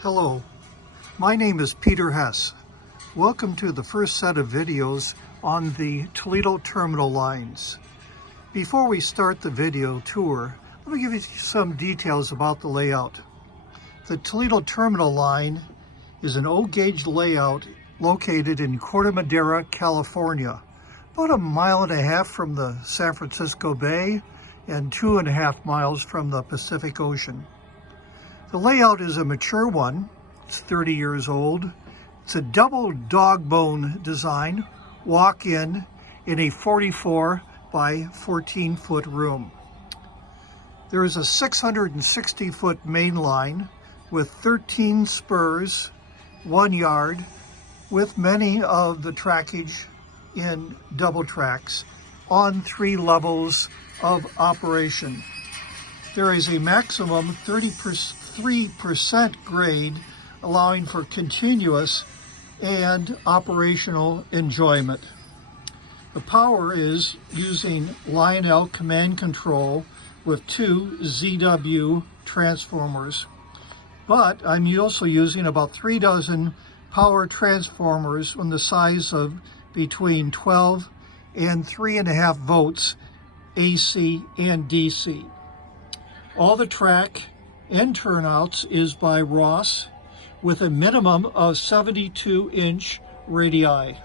Hello, my name is Peter Hess. Welcome to the first set of videos on the Toledo Terminal Lines. Before we start the video tour, let me give you some details about the layout. The Toledo Terminal Line is an O-gauge layout located in Corte Madera, California, about 1.5 miles from the San Francisco Bay and 2.5 miles from the Pacific Ocean. The layout is a mature one. It's 30 years old. It's a double dog bone design, walk-in in a 44 by 14 foot room. There is a 660 foot main line with 13 spurs, 1 yard, with many of the trackage in double tracks on 3 levels of operation. There is a maximum 33% grade, allowing for continuous and operational enjoyment. The power is using Lionel command control with 2 ZW transformers, but I'm also using about 3 dozen power transformers in the size of between 12 and 3.5 volts AC and DC. All the track and turnouts is by Ross with a minimum of 72-inch radii.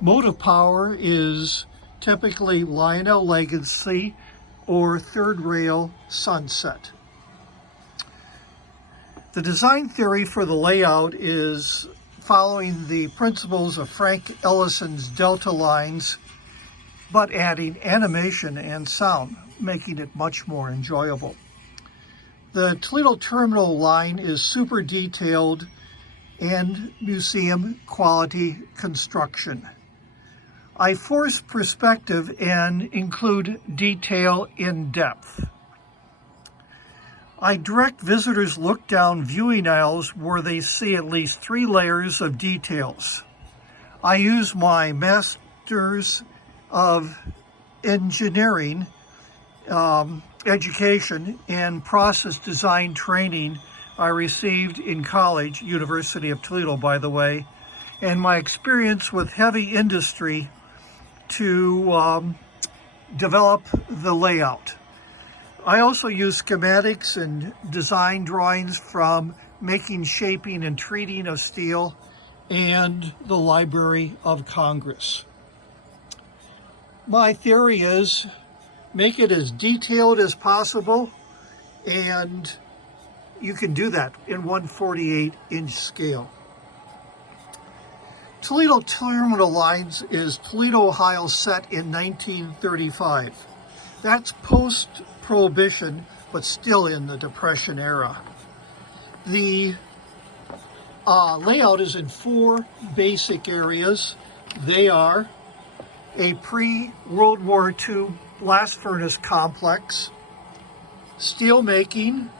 Motive power is typically Lionel Legacy or third rail Sunset. The design theory for the layout is following the principles of Frank Ellison's Delta lines, but adding animation and sound, making it much more enjoyable. The Toledo Terminal Line is super detailed and museum quality construction. I force perspective and include detail in depth. I direct visitors look down viewing aisles where they see at least 3 layers of details. I use my Masters of Engineering education and process design training I received in college, University of Toledo, by the way, and my experience with heavy industry to develop the layout. I also use schematics and design drawings from Making, Shaping, and Treating of Steel and the Library of Congress. My theory is make it as detailed as possible, and you can do that in 1/48-inch scale. Toledo Terminal Lines is Toledo, Ohio, set in 1935. That's post-Prohibition, but still in the Depression era. The layout is in 4 basic areas. They are a pre-World War II blast furnace complex, steel making,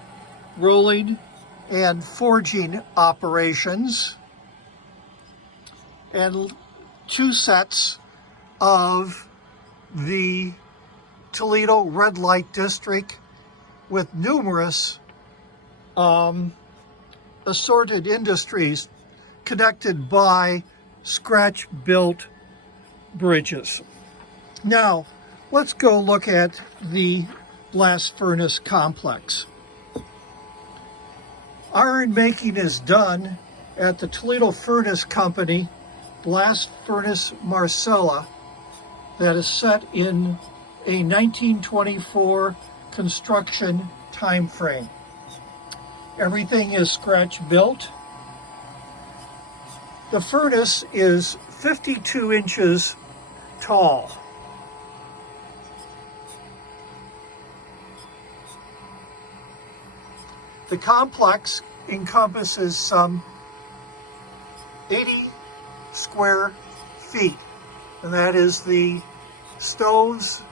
rolling, and forging operations, and 2 sets of the Toledo Red Light District with numerous assorted industries connected by scratch-built bridges. Now, let's go look at the blast furnace complex. Iron making is done at the Toledo Furnace Company Blast Furnace Marcella that is set in a 1924 construction time frame. Everything is scratch built. The furnace is 52 inches tall. The complex encompasses some 80 square feet, and that is the stoves,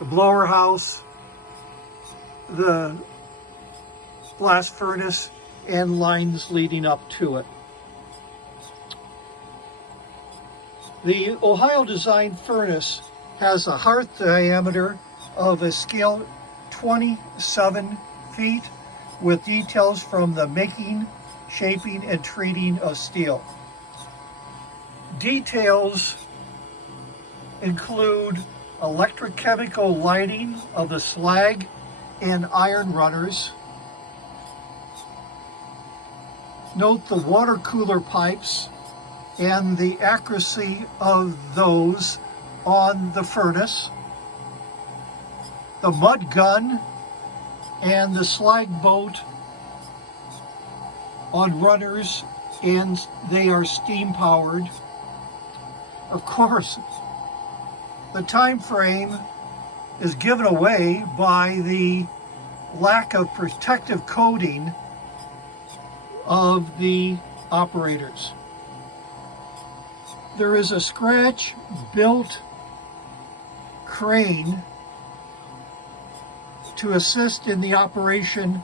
the blower house, the blast furnace, and lines leading up to it. The Ohio design furnace has a hearth diameter of a scale 27 feet with details from the making, shaping, and treating of steel. Details include electrochemical lighting of the slag and iron runners. Note the water cooler pipes and the accuracy of those on the furnace, the mud gun and the slag boat on runners, and they are steam powered. Of course, the time frame is given away by the lack of protective coating of the operators. There is a scratch-built crane to assist in the operation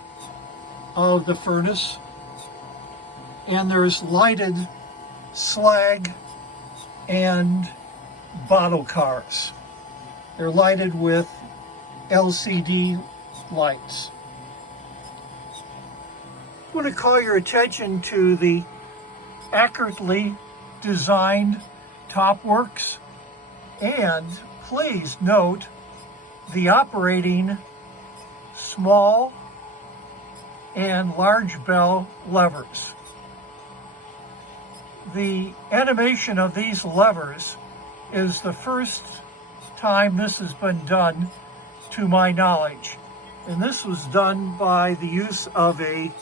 of the furnace, and there's lighted slag and bottle cars. They're lighted with LCD lights. I want to call your attention to the accurately designed top works, and please note the operating small and large bell levers. The animation of these levers is the first time this has been done to my knowledge, and this was done by the use of a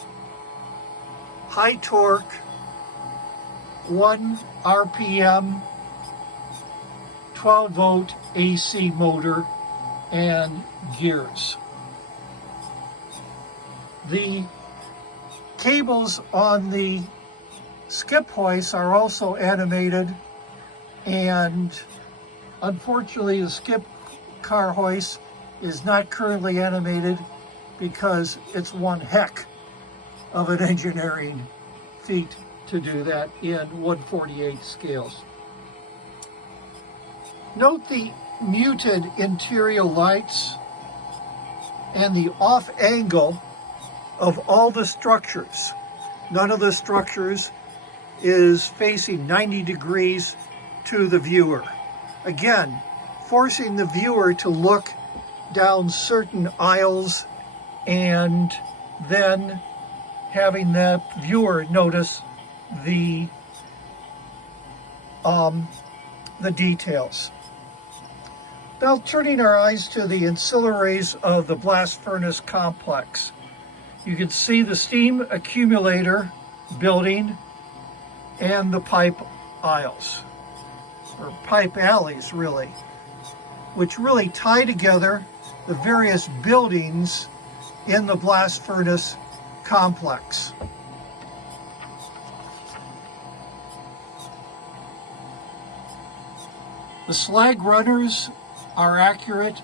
high torque 1 RPM 12 volt AC motor and gears. The cables on the skip hoists are also animated, and unfortunately the skip car hoist is not currently animated because it's one heck of an engineering feat to do that in 1/48 scales. Note the muted interior lights and the off angle of all the structures. None of the structures is facing 90 degrees to the viewer. Again, forcing the viewer to look down certain aisles and then having the viewer notice the details. Now turning our eyes to the ancillaries of the blast furnace complex. You can see the steam accumulator building and the pipe aisles, or pipe alleys really, which really tie together the various buildings in the blast furnace complex. The slag runners are accurate,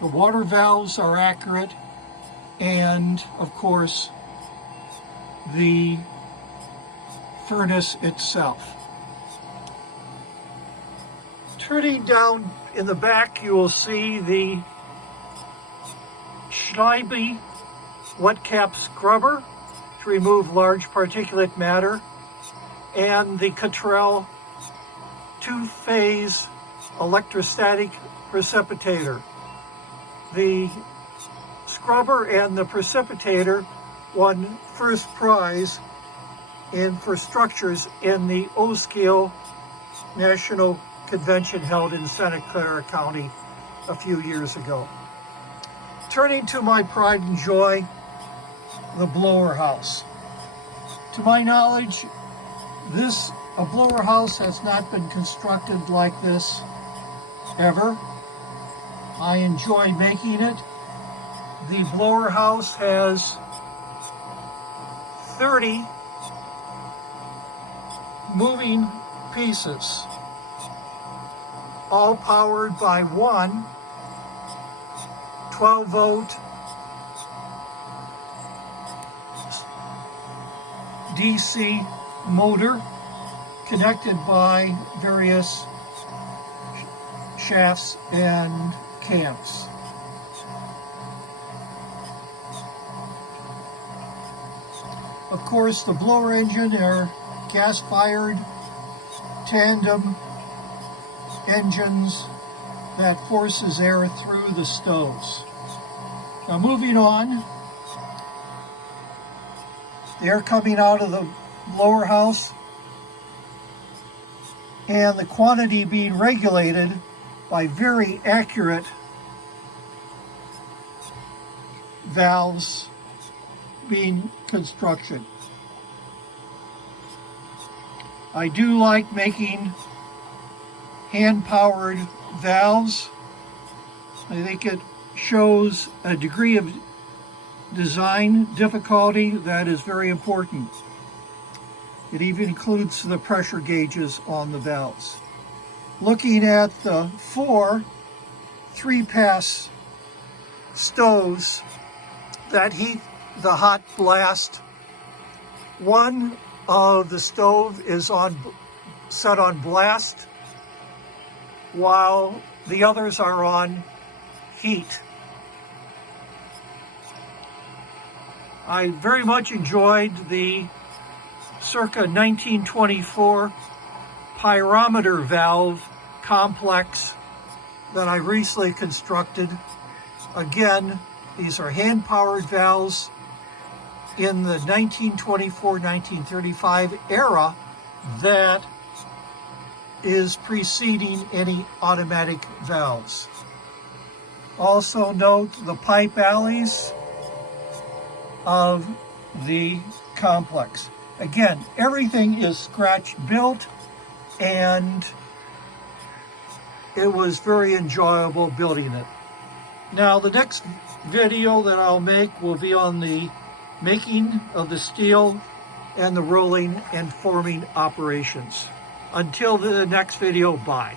the water valves are accurate, and of course the furnace itself. Turning down in the back, you will see the Scheibe wet cap scrubber to remove large particulate matter, and the Cottrell two-phase electrostatic precipitator. The scrubber and the precipitator won first prize for structures in the O-Scale National Convention held in Santa Clara County a few years ago. Turning to my pride and joy, the blower house. To my knowledge, a blower house has not been constructed like this ever. I enjoy making it. The blower house has 30 moving pieces, all powered by one 12-volt DC motor connected by various shafts and cams. Of course, the blower engine are gas-fired tandem engines that forces air through the stoves. Now moving on, the air coming out of the blower house and the quantity being regulated by very accurate valves being constructed. I do like making hand-powered valves. I think it shows a degree of design difficulty that is very important. It even includes the pressure gauges on the valves. Looking at the 4 3-pass stoves that heat the hot blast, one of the stove is set on blast while the others are on heat. I very much enjoyed the circa 1924 pyrometer valve complex that I recently constructed. Again, these are hand-powered valves in the 1924-1935 era that is preceding any automatic valves. Also note the pipe alleys of the complex. Again, everything is scratch built, and it was very enjoyable building it. Now, the next video that I'll make will be on the making of the steel and the rolling and forming operations. Until the next video, bye.